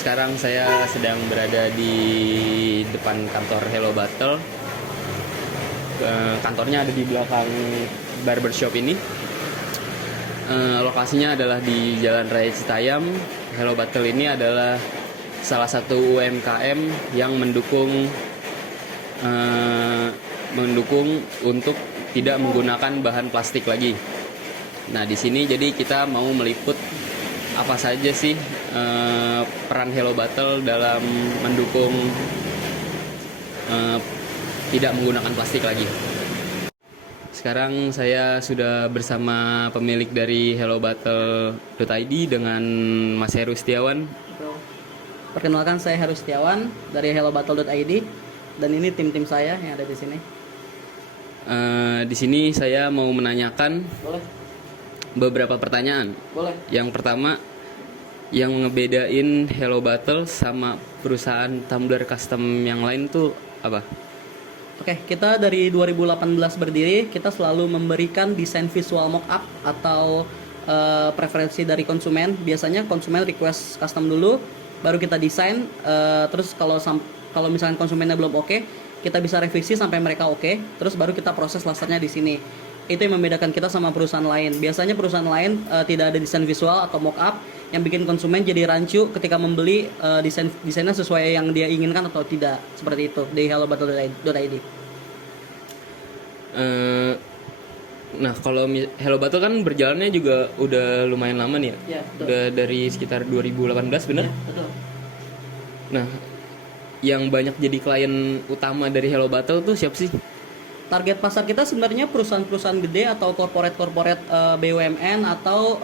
sekarang saya sedang berada di depan kantor Hello Battle. Kantornya ada di belakang barbershop ini. Lokasinya adalah di Jalan Raya Citayam. Hello Battle ini adalah salah satu UMKM yang mendukung untuk tidak menggunakan bahan plastik lagi. Nah, di sini jadi kita mau meliput apa saja sih peran Hello Battle dalam mendukung tidak menggunakan plastik lagi. Sekarang saya sudah bersama pemilik dari hellobattle.id dengan Mas Heru Setiawan. Perkenalkan, saya Heru Setiawan dari hellobattle.id dan ini tim-tim saya yang ada di sini. Di sini saya mau menanyakan beberapa pertanyaan. Boleh. Yang pertama, yang ngebedain Hello Battle sama perusahaan tumbler custom yang lain tuh apa? Oke, kita dari 2018 berdiri, kita selalu memberikan desain visual mock-up atau preferensi dari konsumen. Biasanya konsumen request custom dulu, baru kita desain. Terus kalau misalnya konsumennya belum oke, kita bisa revisi sampai mereka oke. Terus baru kita proses lasernya di sini. Itu yang membedakan kita sama perusahaan lain. Biasanya perusahaan lain tidak ada desain visual atau mock-up yang bikin konsumen jadi rancu ketika membeli desainnya sesuai yang dia inginkan atau tidak. Seperti itu di hellobattle.id. Nah, kalau Hello Battle kan berjalannya juga udah lumayan lama nih ya? Ya, betul. Udah dari sekitar 2018, bener? Ya, betul. Nah, yang banyak jadi klien utama dari Hello Battle tuh siapa sih? Target pasar kita sebenarnya perusahaan-perusahaan gede atau corporate BUMN atau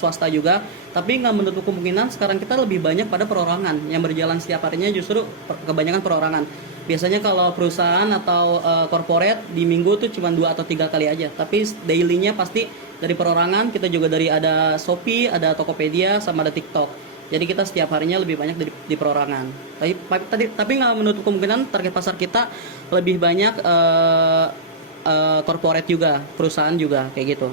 swasta juga. Tapi nggak menutup kemungkinan sekarang kita lebih banyak pada perorangan. Yang berjalan setiap harinya justru kebanyakan perorangan. Biasanya kalau perusahaan atau corporate di minggu tuh cuma 2 atau 3 kali aja. Tapi daily-nya pasti dari perorangan. Kita juga dari ada Shopee, ada Tokopedia, sama ada TikTok. Jadi kita setiap harinya lebih banyak di perorangan. Tapi nggak menutup kemungkinan target pasar kita lebih banyak corporate juga, perusahaan juga kayak gitu.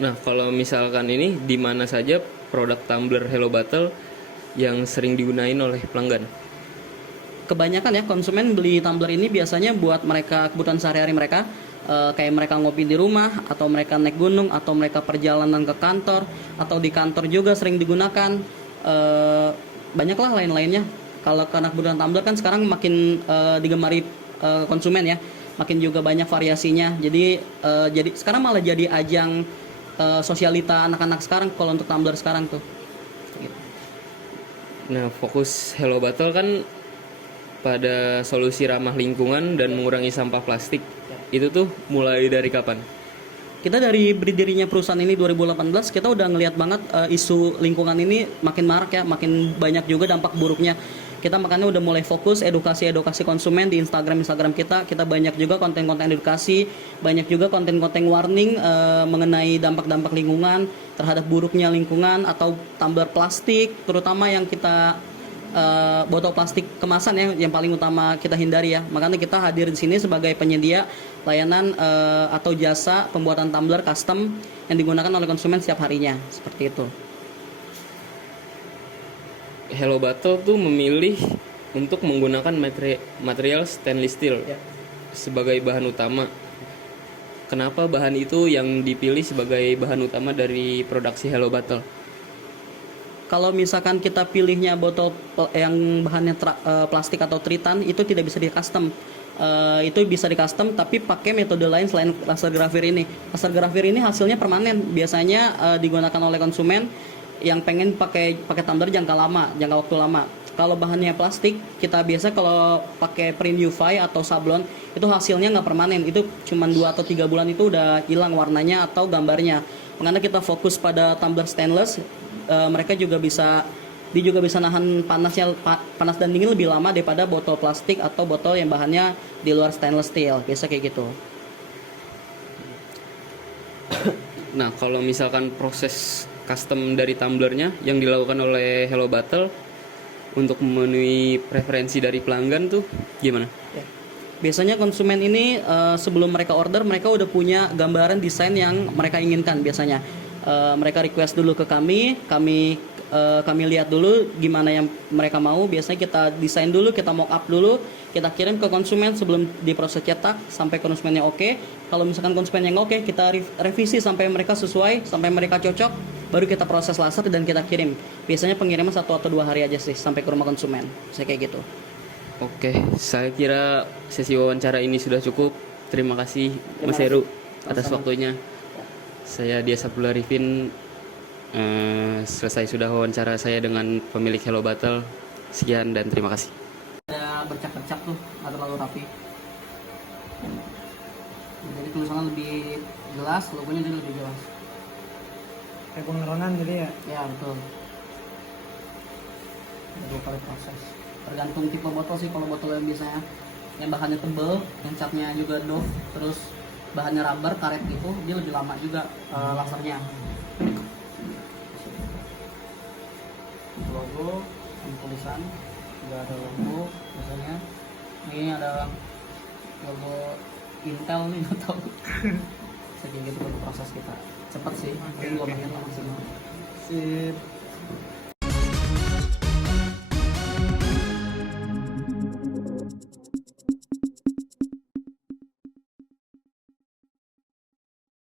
Nah, kalau misalkan ini di mana saja produk tumbler Hello Battle yang sering digunain oleh pelanggan? Kebanyakan ya konsumen beli tumbler ini biasanya buat mereka kebutuhan sehari-hari mereka. Kayak mereka ngopi di rumah, atau mereka naik gunung, atau mereka perjalanan ke kantor, atau di kantor juga sering digunakan. Banyaklah lain-lainnya. Kalau karena kebutuhan tumbler kan sekarang makin digemari konsumen ya, makin juga banyak variasinya. Jadi sekarang malah jadi ajang sosialita anak-anak sekarang kalau untuk tumbler sekarang tuh. Gitu. Nah, fokus Hello Battle kan pada solusi ramah lingkungan dan mengurangi sampah plastik. Itu tuh mulai dari kapan? Kita dari berdirinya perusahaan ini 2018, kita udah ngelihat banget isu lingkungan ini makin marak ya, makin banyak juga dampak buruknya. Kita makanya udah mulai fokus edukasi konsumen di Instagram kita. Kita banyak juga konten-konten edukasi, banyak juga konten-konten warning mengenai dampak-dampak lingkungan terhadap buruknya lingkungan atau tumbler plastik, terutama yang kita botol plastik kemasan ya, yang paling utama kita hindari ya. Makanya kita hadir di sini sebagai penyedia layanan atau jasa pembuatan tumbler custom yang digunakan oleh konsumen setiap harinya, seperti itu. Hello Battle tuh memilih untuk menggunakan material stainless steel sebagai bahan utama. Kenapa bahan itu yang dipilih sebagai bahan utama dari produksi Hello Battle? Kalau misalkan kita pilihnya botol yang bahannya plastik atau tritan, itu tidak bisa di custom. Itu bisa di custom tapi pakai metode lain selain laser grafir ini. Laser grafir ini hasilnya permanen, biasanya digunakan oleh konsumen yang pengen pakai tumbler jangka waktu lama. Kalau bahannya plastik, kita biasa kalau pakai print UV atau sablon, itu hasilnya nggak permanen. Itu cuma 2 atau 3 bulan itu udah hilang warnanya atau gambarnya. Makanya kita fokus pada tumbler stainless. Mereka juga bisa nahan panas dan dingin lebih lama daripada botol plastik atau botol yang bahannya di luar stainless steel, biasa kayak gitu. Nah, kalau misalkan proses custom dari tumblernya yang dilakukan oleh Hello Battle untuk memenuhi preferensi dari pelanggan tuh gimana? Biasanya konsumen ini sebelum mereka order, mereka udah punya gambaran desain yang mereka inginkan biasanya. Mereka request dulu ke kami, kami lihat dulu gimana yang mereka mau. Biasanya kita desain dulu, kita mock up dulu, kita kirim ke konsumen sebelum diproses cetak sampai konsumennya oke. Kalau misalkan konsumennya nggak oke, kita revisi sampai mereka sesuai, sampai mereka cocok, baru kita proses laser dan kita kirim. Biasanya pengiriman 1 atau 2 hari aja sih sampai ke rumah konsumen. Saya kayak gitu. Oke, saya kira sesi wawancara ini sudah cukup. Terima kasih Mas Heru atas waktunya. Saya Dia Sabula Arifin. Selesai sudah wawancara saya dengan pemilik Hello Battle. Sekian dan terima kasih. Ada bercak-bercak tuh, nggak terlalu rapi. Jadi tulisannya lebih jelas, logonya juga lebih jelas. Kayak pengeronan jadi ya. Ya betul. Ada 2 kali proses. Tergantung tipe botol sih. Kalau botol yang biasanya yang bahannya tebel, yang catnya juga doff, terus bahannya rubber, karet gitu, dia lebih lama juga lasernya. Logo, sama tulisan, juga ada logo biasanya. Ini ada logo Intel nih atau kayak gitu untuk proses kita. Cepat sih, 2 menit maksimal. Sip.